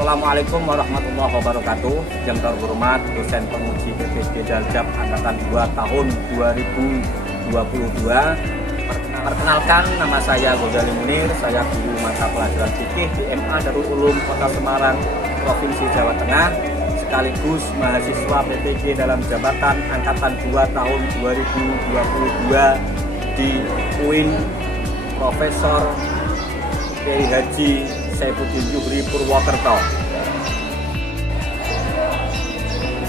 Assalamualaikum warahmatullahi wabarakatuh. Yang terhormat dosen penguji PPG Daljab Angkatan 2 tahun 2022. Perkenalkan, nama saya Ghazali Munir. Saya guru mata pelajaran fikih di MA Darul Ulum Kota Semarang, Provinsi Jawa Tengah, sekaligus mahasiswa PPG dalam jabatan Angkatan 2 tahun 2022 di UIN Profesor Kiai Haji Saifuddin Zuhri Purwokerto.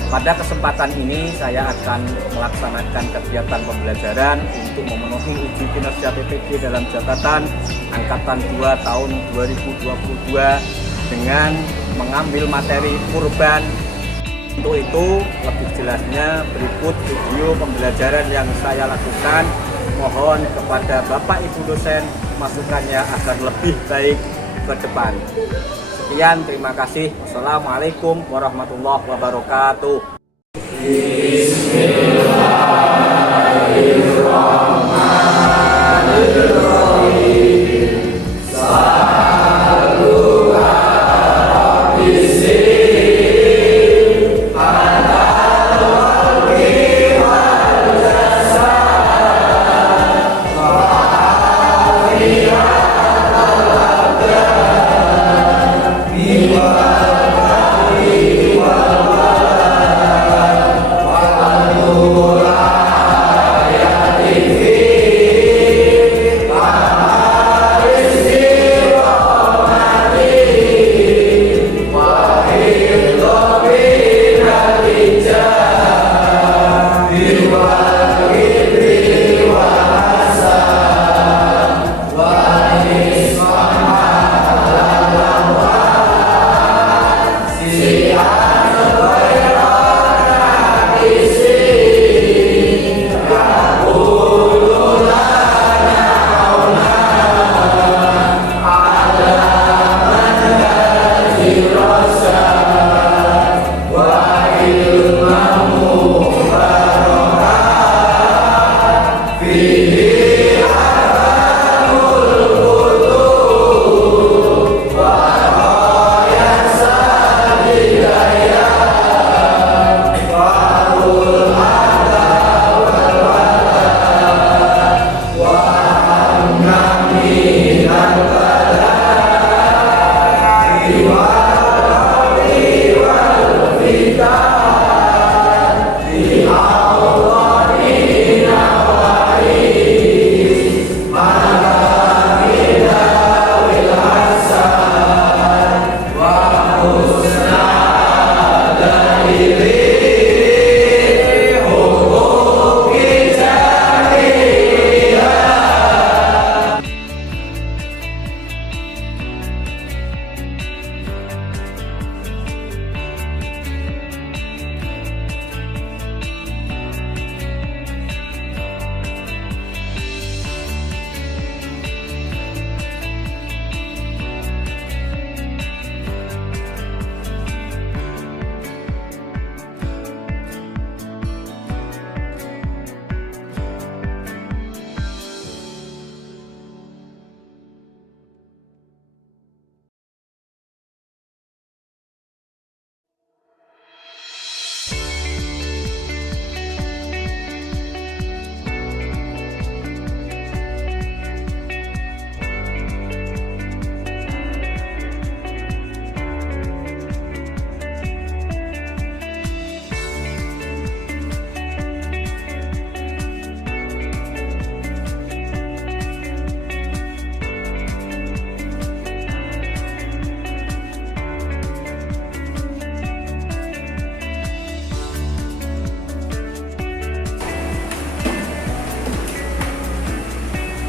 Pada kesempatan ini saya akan melaksanakan kegiatan pembelajaran untuk memenuhi uji kinerja PPG dalam jabatan Angkatan 2 tahun 2022 dengan mengambil materi kurban. Untuk itu, lebih jelasnya berikut video pembelajaran yang saya lakukan. Mohon kepada Bapak Ibu dosen masukannya agar lebih baik ke depan. Sekian, terima kasih. Wassalamualaikum warahmatullahi wabarakatuh.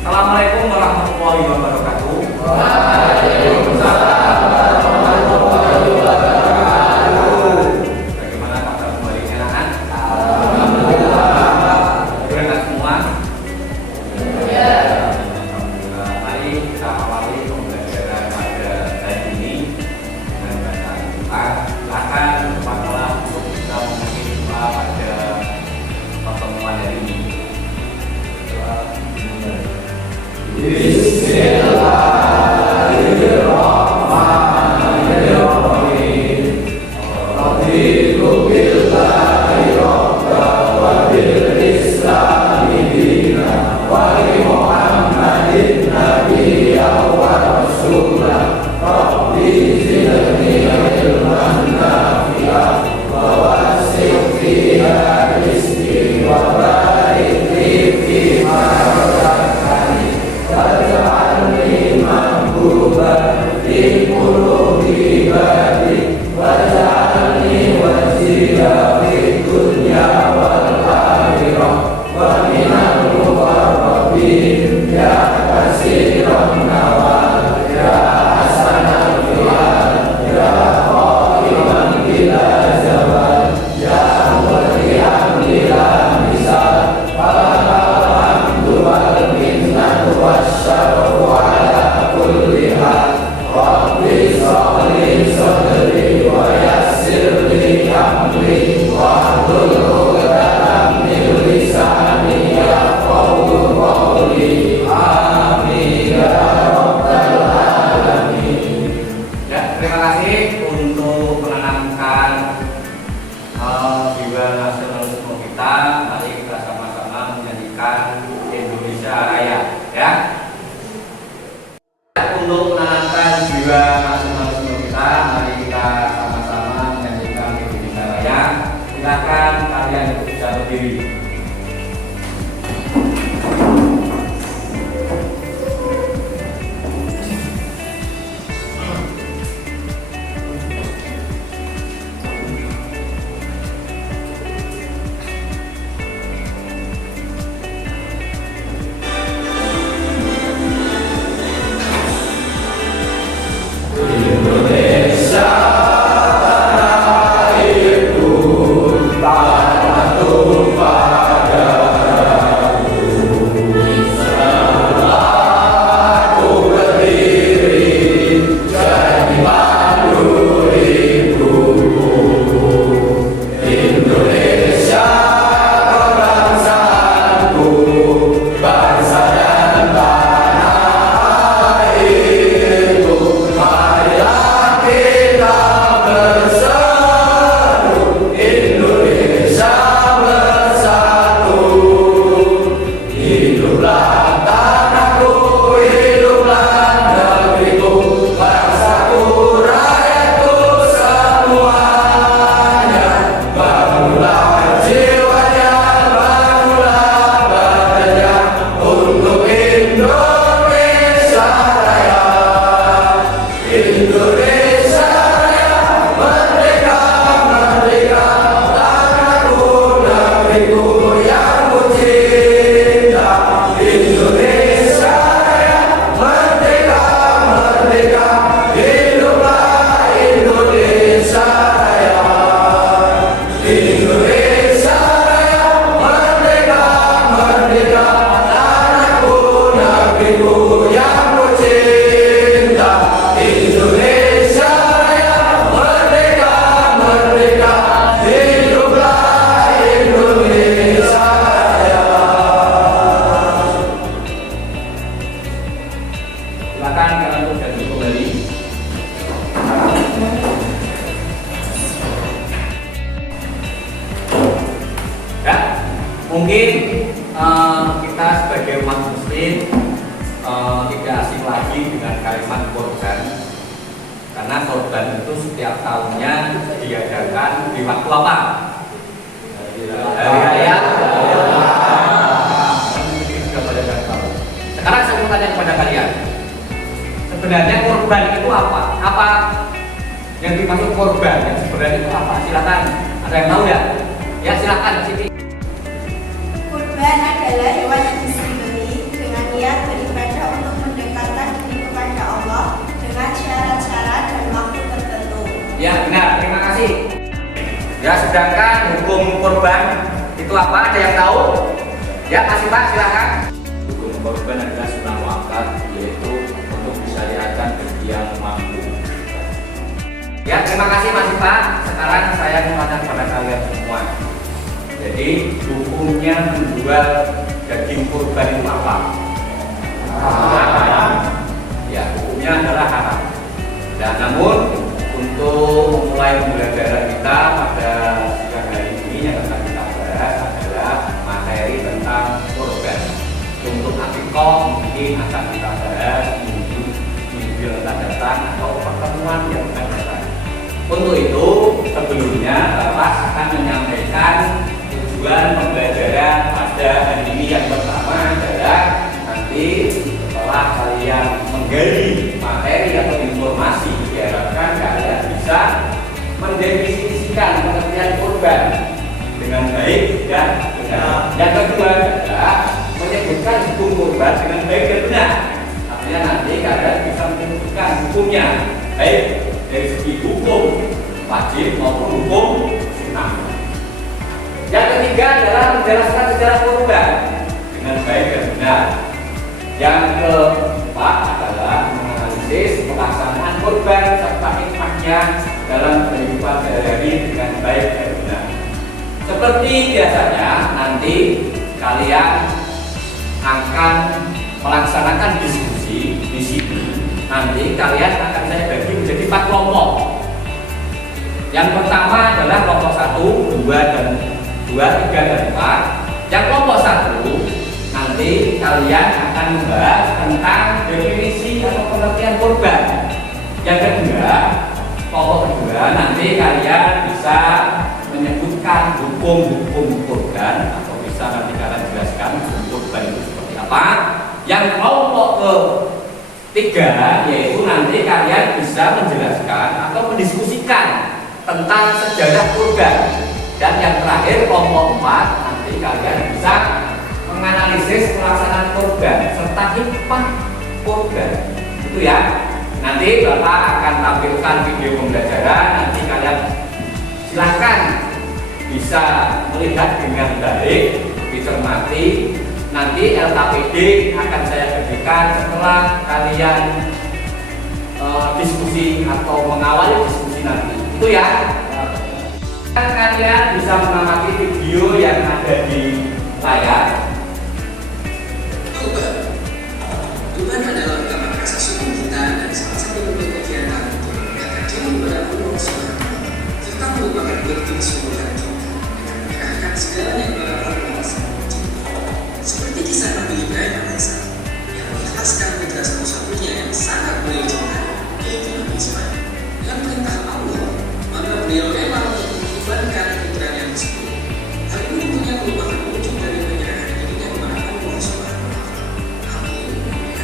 Assalamualaikum warahmatullahi wabarakatuh. Waalaikumsalam warahmatullahi wabarakatuh. Bagaimana kabar kembali anak-anak? Alhamdulillah. Berangkat semua? Ya. Alhamdulillah. Mari kita awali pembelajaran pada hari ini dengan bacaan doa. Silakan kepala untuk bisa memimpin doa pada pertemuan hari ini. Bismillahirrahmanirrahim. Terima kasih untuk menanamkan jiwa nasionalisme kita. Mari kita sama-sama menyanyikan Indonesia Raya, ya. Untuk menanamkan jiwa nasionalisme kita, mari kita sama-sama menyanyikan Indonesia Raya. Silakan kalian bisa berdiri. Silakan kalian untuk duduk kembali. Ya, mungkin kita sebagai umat Muslim tidak asing lagi dengan kalimat korban, karena korban itu setiap tahunnya diadakan di waktu apa? Hari Raya. Sekarang saya mau tanya kepada kalian, sebenarnya korban itu apa? Apa yang dimaksud korban? Yang sebenarnya itu apa? Silakan. Ada yang tahu ya? Ya silakan, Siti. Kurban adalah hewan yang disembelih dengan niat beribadah untuk mendekatkan diri kepada Allah dengan syarat-syarat dan waktu tertentu. Ya benar, terima kasih. Ya, sedangkan hukum korban itu apa? Ada yang tahu? Ya, kasih Pak, silakan. Hukum korban adalah sunnah muakkad, yaitu untuk disyariatkan bagi yang mampu. Ya, terima kasih Mas Pak. Sekarang saya mau tanya kepada kalian semua. Jadi, hukumnya menjual daging kurban itu apa? Haram. Ya, hukumnya adalah haram. Dan namun untuk memulai pembelajaran kita pada siang hari ini yang akan kita bahas adalah materi tentang kurban. Untuk akikah mungkin akan kita bahas minggu yang akan datang atau pertemuan yang akan datang. Untuk itu sebelumnya Bapak akan menyampaikan tujuan pembelajaran pada hari ini. Yang pertama adalah nanti setelah kalian menggali materi atau informasi, diharapkan Ya, benar. Yang kedua adalah menyebutkan hukum kurban dengan baik dan benar. Artinya nanti kalian bisa menyebutkan hukumnya baik dari segi hukum wajib maupun hukum sunnah. Yang ketiga adalah menjelaskan sejarah kurban dengan baik dan benar. Yang keempat adalah menganalisis pelaksanaan kurban serta hikmahnya dalam kehidupan sehari-hari dengan baik dan benar. Seperti biasanya nanti kalian akan melaksanakan diskusi di sini. Nanti kalian akan saya bagi menjadi 4 kelompok. Yang pertama adalah kelompok 1, 2, dan 2, 3, dan 4. Yang kelompok 1 nanti kalian akan membahas tentang definisi atau pengertian kurban. Yang kedua, kelompok kedua nanti kalian bisa menyebutkan hukum-hukum kurban atau bisa nanti kalian jelaskan hukum kurban itu seperti apa. Yang kelompok ketiga yaitu nanti kalian bisa menjelaskan atau mendiskusikan tentang sejarah kurban. Dan yang terakhir kelompok 4 nanti kalian bisa menganalisis pelaksanaan kurban serta hikmah kurban. Itu ya. Nanti Bapak akan tampilkan video pembelajaran. Nanti kalian silahkan bisa melihat dengan baik, dicermati. Nanti LKPD akan saya berikan setelah kalian diskusi atau mengawali diskusi nanti. Itu ya. Kalian bisa mengamati video yang ada di layar. Kurban adalah ungkapan rasa syukur kita dan salah satu bentuk kegiatan untuk mendekatkan diri kepada Allah SWT serta merupakan bukti kesyukuran kita dengan menyerahkan segalanya kepada Allah SWT. Seperti kisah Nabi Ibrahim alaihissalam yang mengikhlaskan putra satu-satunya yang sangat beliau cintai, yaitu Nabi Ismail. Dengan perintah Allah, maka beliau rela untuk mengorbankan putranya tersebut. Hal ini tentunya merupakan wujud dari penyerahan dirinya kepada Allah SWT.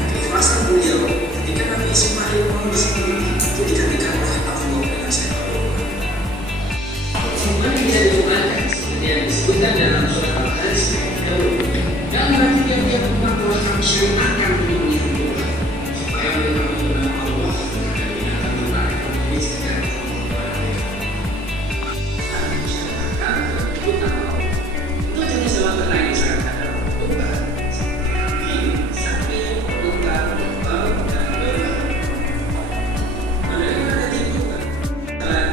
Keikhlasan beliau ketika Nabi Ismail mau disembelih itu digantikan oleh Allah dengan seekor domba. Semua bisa dicobakan seperti yang disebutkan dalam surah Al-Hajj yang berarti tiap-tiap umat melakukan syariat akan memenuhi hukum supaya mereka mengenal Allah dan binatang ternak yang disediakan untuk jenis hewan ternak yang disarankan dalam kurban seperti kambing, sapi, unta, kerbau, dan domba. Menerima daging kurban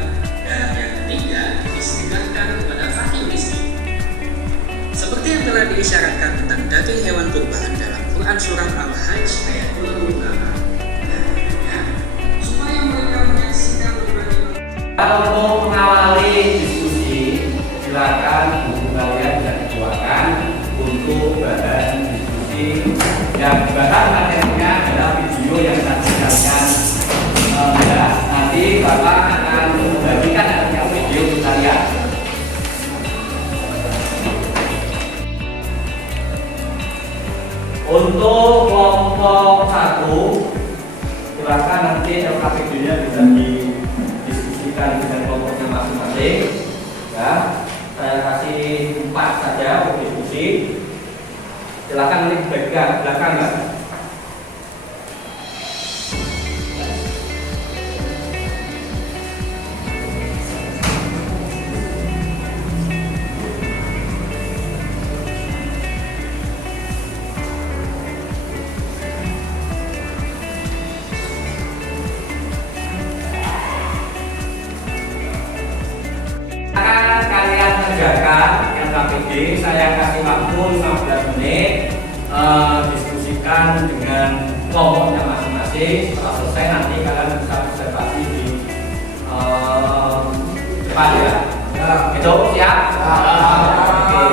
dan yang ketiga disedekahkan kepada fakir miskin. Seperti yang telah diisyaratkan tentang daging hewan kurban dalam Quran surah Al-Hajj ayat 28. Supaya mereka menyaksikan berbagai Untuk mengawali diskusi, silakan buku kalian bisa dikeluarkan untuk bahan diskusi. Yang bahan materinya adalah video yang tadi kalian lihat. Nanti Bapak akan membagikan video ke kalian. Untuk kelompok 1, silakan nanti LKPD-nya bisa didiskusikan dengan kelompoknya masing-masing. Ya, saya kasih 4 saja untuk diskusi. Silakan nanti bagian belakang ya. Kalian kerjakan LKPD, saya kasih waktu 15 menit diskusikan dengan kelompoknya masing-masing. Setelah selesai nanti kalian bisa observasi di depan ya. Itu siap? Oke.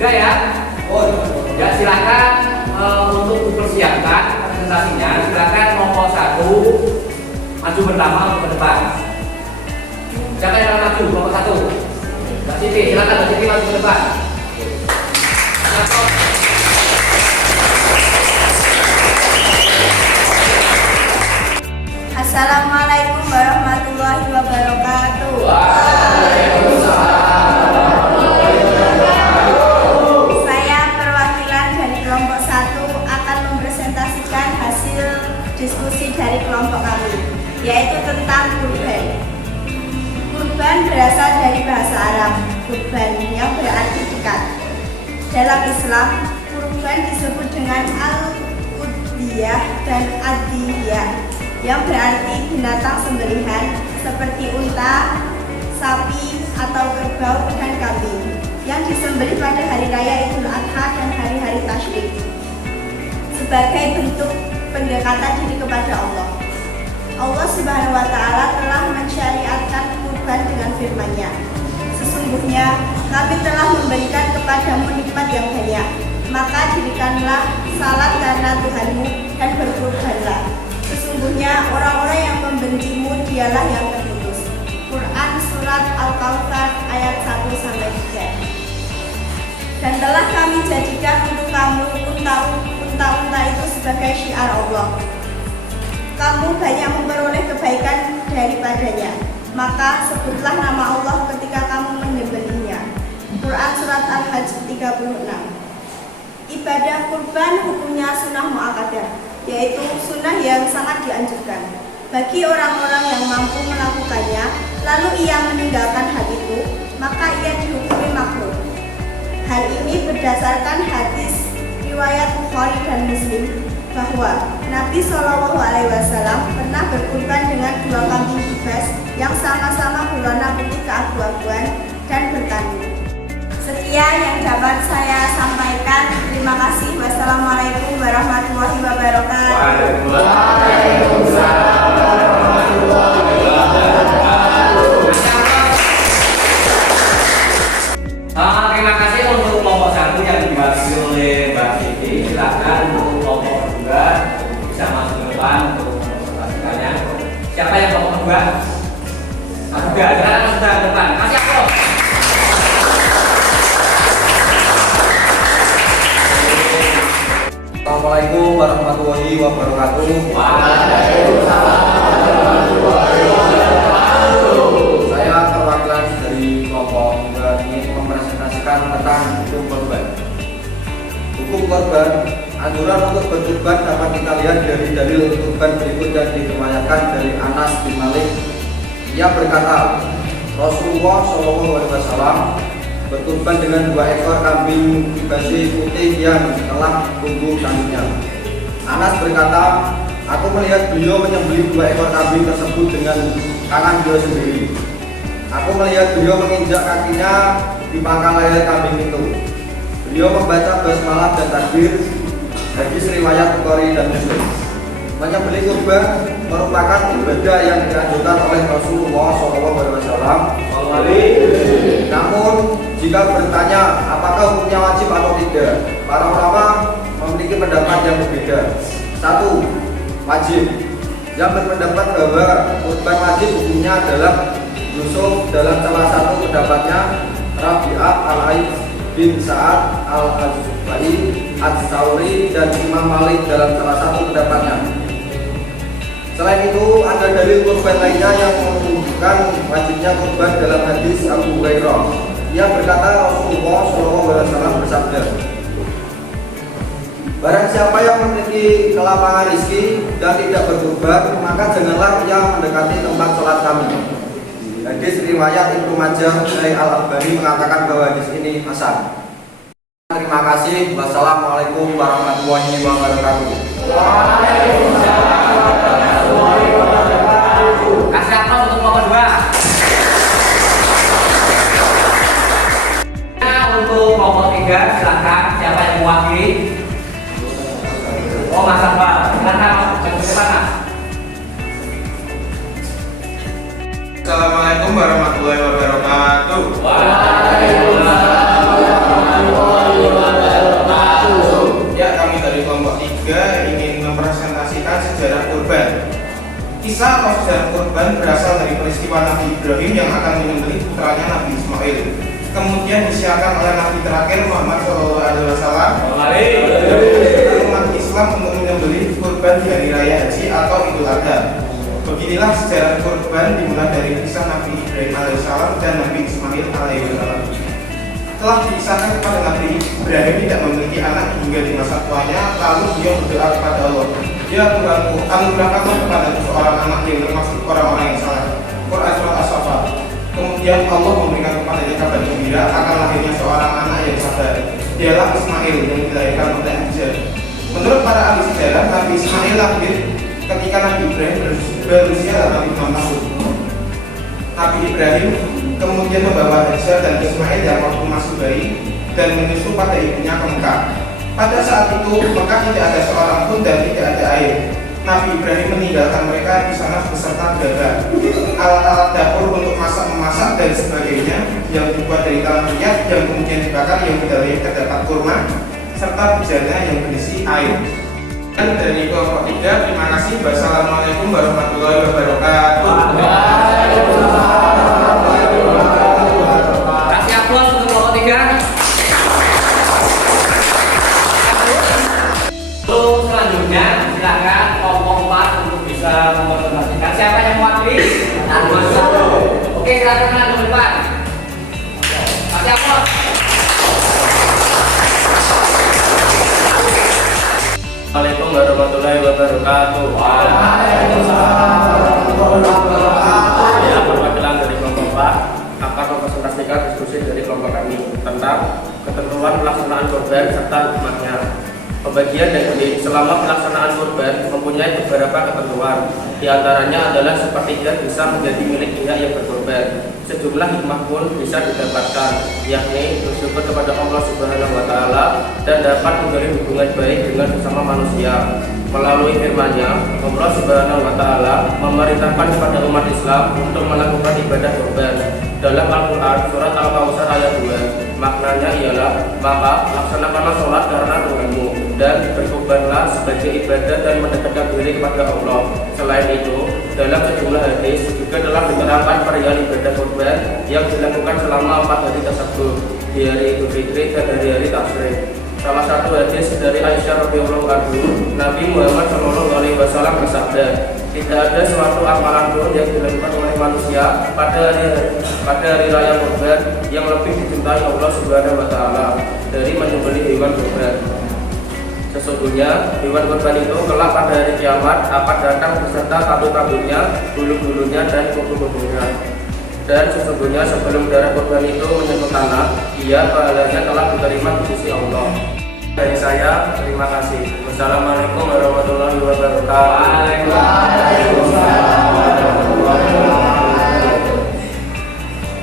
Sudah ya? Ya silakan untuk dipersiapkan presentasinya. Silakan nomor 1 maju pertama untuk ke depan. Siapa yang akan maju nomor 1? Mbak Siti, silakan Mbak Siti maju ke depan. Assalamualaikum warahmatullahi wabarakatuh. Saya perwakilan dari kelompok 1 akan mempresentasikan hasil diskusi dari kelompok kami, yaitu tentang kurban. Kurban berasal dari bahasa Arab kurban yang berarti ikat. Dalam Islam, kurban disebut dengan al-udhiyah dan ad-diyah, yang berarti binatang sembelihan seperti unta, sapi, atau kerbau dan kambing yang disembelih pada hari raya Idul Adha dan hari-hari tasyrik sebagai bentuk pendekatan diri kepada Allah. Allah Subhanahu wa Ta'ala telah mensyariatkan kurban dengan firman-Nya. Sesungguhnya kami telah memberikan kepadamu nikmat yang banyak, maka dirikanlah salat karena Tuhanmu dan berkurbanlah. Sesungguhnya orang-orang yang membencimu dialah yang terputus. Quran Surat Al-Kautsar ayat 1-3. Dan telah kami jadikan untuk kamu unta-unta itu sebagai syiar Allah. Kamu banyak memperoleh kebaikan daripadanya, maka sebutlah nama Allah ketika kamu menyembelihnya. Quran Surat Al-Hajj 36. Ibadah kurban hukumnya sunnah mu'akkadah, yaitu sunnah yang sangat dianjurkan bagi orang-orang yang mampu melakukannya, lalu ia meninggalkan hal itu, maka ia dihukumi makruh. Hal ini berdasarkan hadis riwayat Bukhari dan Muslim bahwa Nabi SAW pernah berkurban dengan 2 kambing kibas yang sama-sama berwarna putih keabu-abuan dan bertanduk. Sekian yang dapat saya sampaikan. Terima kasih. Wassalamualaikum warahmatullahi wabarakatuh. Waalaikumsalam warahmatullahi wabarakatuh. Terima kasih untuk kelompok 1 yang diwakili oleh Mbak Siti. Silakan untuk kelompok 2 bisa masuk ke depan untuk mempresentasikannya. Siapa yang kelompok 2? Sudah, silakan masuk ke depan. Kasih aplaus. Assalamualaikum warahmatullahi wabarakatuh. Waalaikumsalam warahmatullahi wabarakatuh. Saya perwakilan dari kelompok yang ingin mempresentasikan tentang hukum korban. Hukum korban, anjuran untuk berkorban dapat kita lihat dari dalil korban berikut yang diriwayatkan dari Anas bin Malik. Ia berkata, Rasulullah SAW berkorban dengan 2 ekor kambing kibasi putih yang telah tumbuh tanduknya. Anas berkata, aku melihat beliau menyembelih 2 ekor kambing tersebut dengan tangan beliau sendiri. Aku melihat beliau menginjak kakinya di pangkal leher kambing itu. Beliau membaca basmalah dan takbir. Hadis riwayat Bukhari dan Muslim. Menyembelih kurban merupakan ibadah yang dianjurkan oleh Rasulullah SAW. Namun, jika bertanya apakah hukumnya wajib atau tidak, para ulama memiliki pendapat yang berbeda. 1. Wajib. Yang berpendapat bahwa kurban wajib hukumnya adalah Yusuf dalam salah satu pendapatnya, Rabi'ah al-Aib bin Sa'ad al-Azbai As-Sauri dan Imam Malik dalam salah satu pendapatnya. Selain itu, ada dalil kurban lainnya yang menunjukkan wajibnya kurban dalam hadis Abu Hurairah. Ia berkata, Rasulullah SAW bersabda, barang siapa yang memiliki kelapangan rezeki dan tidak berkurban, maka janganlah ia mendekati tempat sholat kami. Hadis riwayat Ibnu Majah dari Al-Albani mengatakan bahwa hadis ini hasan. Terima kasih. Wassalamualaikum warahmatullahi wabarakatuh. Waalaikumsalam warahmatullahi wabarakatuh. Kasih aplaus untuk kelompok 2. Untuk kelompok 3, silakan siapa yang mewakili? Oh, Mas Akbar, silakan masuk ke depan. Assalamualaikum warahmatullahi wabarakatuh. Waalaikumsalam warahmatullahi wabarakatuh. Kisah atau sejarah kurban berasal dari peristiwa Nabi Ibrahim yang akan menyembelih putranya Nabi Ismail. Kemudian disiarkan oleh Nabi terakhir Muhammad SAW umat Islam untuk menyembelih kurban di hari raya haji atau Idul Adha. Beginilah sejarah kurban dimulai dari kisah Nabi Ibrahim alaihissalam dan Nabi Ismail alaihissalam. Telah dikisahkan kepada Nabi Ibrahim tidak memiliki anak hingga di masa tuanya, lalu dia berdoa kepada Allah. Ya Tuhanku, anugerahkanlah kepada seorang anak yang termasuk orang-orang yang saleh. Quran Surat As-Saffat. Kemudian Allah memberikan kepadanya kabar gembira akan lahirnya seorang anak yang sabar. Dialah Ismail yang dilahirkan oleh Hajar. Menurut para ahli sejarah, Nabi Ismail lahir ketika Nabi Ibrahim berusia 86 tahun. Nabi Ibrahim kemudian membawa Hajar dan Ismail yang waktu masih bayi dan menyusu pada ibunya ke Mekah. Pada saat itu Mekah tidak ada seorang pun dan tidak ada air. Nabi Ibrahim meninggalkan mereka di sana beserta gagah, alat-alat dapur untuk memasak dan sebagainya yang dibuat dari tanah liat yang kemudian dibakar yang di dalamnya terdapat kurma serta bejana yang berisi air. Dan dari kelompok 3, terima kasih. Wassalamualaikum warahmatullahi wabarakatuh. Kasih aplaus untuk kelompok 3. Lalu selanjutnya silakan kelompok 4 untuk bisa mempresentasikan siapa yang mewakili. Oke, silakan ke depan. Kasih aplaus. Assalamualaikum warahmatullahi wabarakatuh. Ya, perwakilan dari kelompok 4 akan mempresentasikan diskusi dari kelompok kami tentang ketentuan pelaksanaan kurban serta hikmahnya. Pembagian dan selama pelaksanaan kurban mempunyai beberapa ketentuan. Di antaranya adalah sepertiga bisa menjadi milik pihak yang berkorban. Sejumlah hikmah pun bisa didapatkan, yakni bersyukur kepada Allah Subhanahu wa Ta'ala dan dapat memberi hubungan baik dengan sesama manusia. Melalui firman-Nya, Allah Subhanahu wa Ta'ala memerintahkan kepada umat Islam untuk melakukan ibadah kurban. Dalam Al-Quran surat Al-Kautsar ayat 2, maknanya ialah, maka laksanakanlah sholat karena Tuhanmu dan berkurbanlah sebagai ibadah dan mendekatkan diri kepada Allah. Selain itu, dalam sejumlah hadis juga telah diterangkan perihal ibadah kurban yang dilakukan selama 4 hari tersebut, di hari Idul Fitri dan hari-hari Tasyrik. Salah satu hadis dari Aisyah radhiyallahu anha, Nabi Muhammad SAW bersabda, tidak ada suatu amalan pun yang dilakukan oleh manusia pada hari raya kurban yang lebih dicintai Allah Subhanahu wa Ta'ala dari menyembelih hewan kurban. Sesungguhnya hewan kurban itu kelak pada hari kiamat akan datang beserta tabu-tabunya, bulu-bulunya dan kuku-kukunya. Dan sesungguhnya sebelum darah kurban itu menyentuh tanah, ia pahalanya telah diterima di sisi Allah. Dari saya, terima kasih. Wassalamualaikum warahmatullahi wabarakatuh.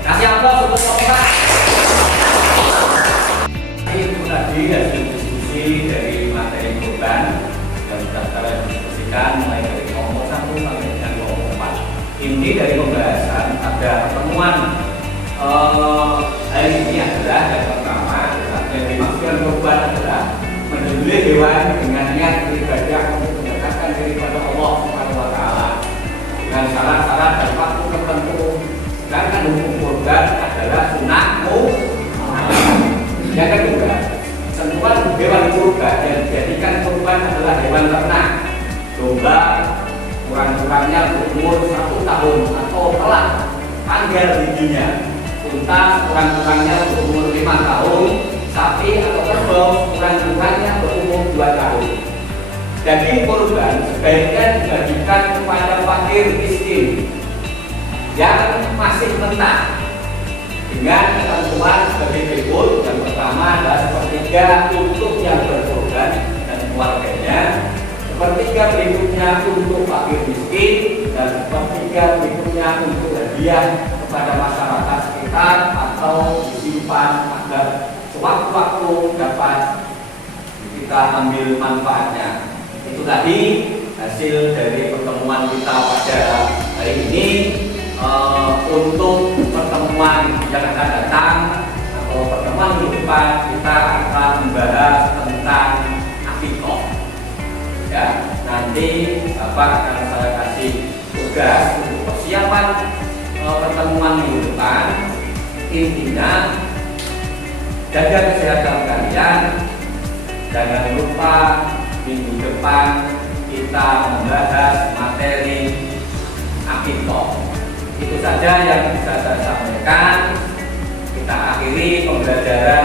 Kasih aplaus untuk kelompok 4. Itu tadi hasil diskusi dari materi kurban yang sudah kita diskusikan mulai dari kelompok 1 sampai dengan kelompok 4. Inti dari pembahasan ada pertemuan hari ini adalah yang pertama, yang dimaksudkan kurban adalah menyembelih hewan dengan niat beribadah untuk mendekatkan diri kepada Allah Subhanahu wa Ta'ala dengan syarat-syarat dan waktu tertentu. Sedangkan hukum kurban adalah sunnah mu'akkad. Yang kedua, sentuhan hewan kurban yang dijadikan kurban adalah hewan ternak, domba, kurang-kurangnya berumur 1 tahun atau telah tanggal giginya, unta kurang-kurangnya berumur 5 tahun, sapi atau kerbau kurang-kurangnya berumur 2 tahun. Daging kurban sebaiknya dibagikan kepada fakir miskin yang masih mentah dengan ketentuan sebagai berikut. Yang pertama adalah sepertiga untuk yang berkorban dan keluarganya, sepertiga berikutnya untuk fakir miskin, dan sepertiga berikutnya untuk hadiah kepada masyarakat sekitar atau disimpan agar sewaktu-waktu dapat kita ambil manfaatnya. Itu tadi hasil dari pertemuan kita pada hari ini. Untuk pertemuan yang akan datang atau pertemuan minggu depan kita akan membahas tentang akikah. Ya, nanti Bapak akan saya kasih tugas tugas untuk persiapan pertemuan minggu depan. Intinya jaga kesehatan kalian. Jangan lupa minggu depan kita membahas materi Akinto. Itu saja yang bisa saya sampaikan. Kita akhiri pembelajaran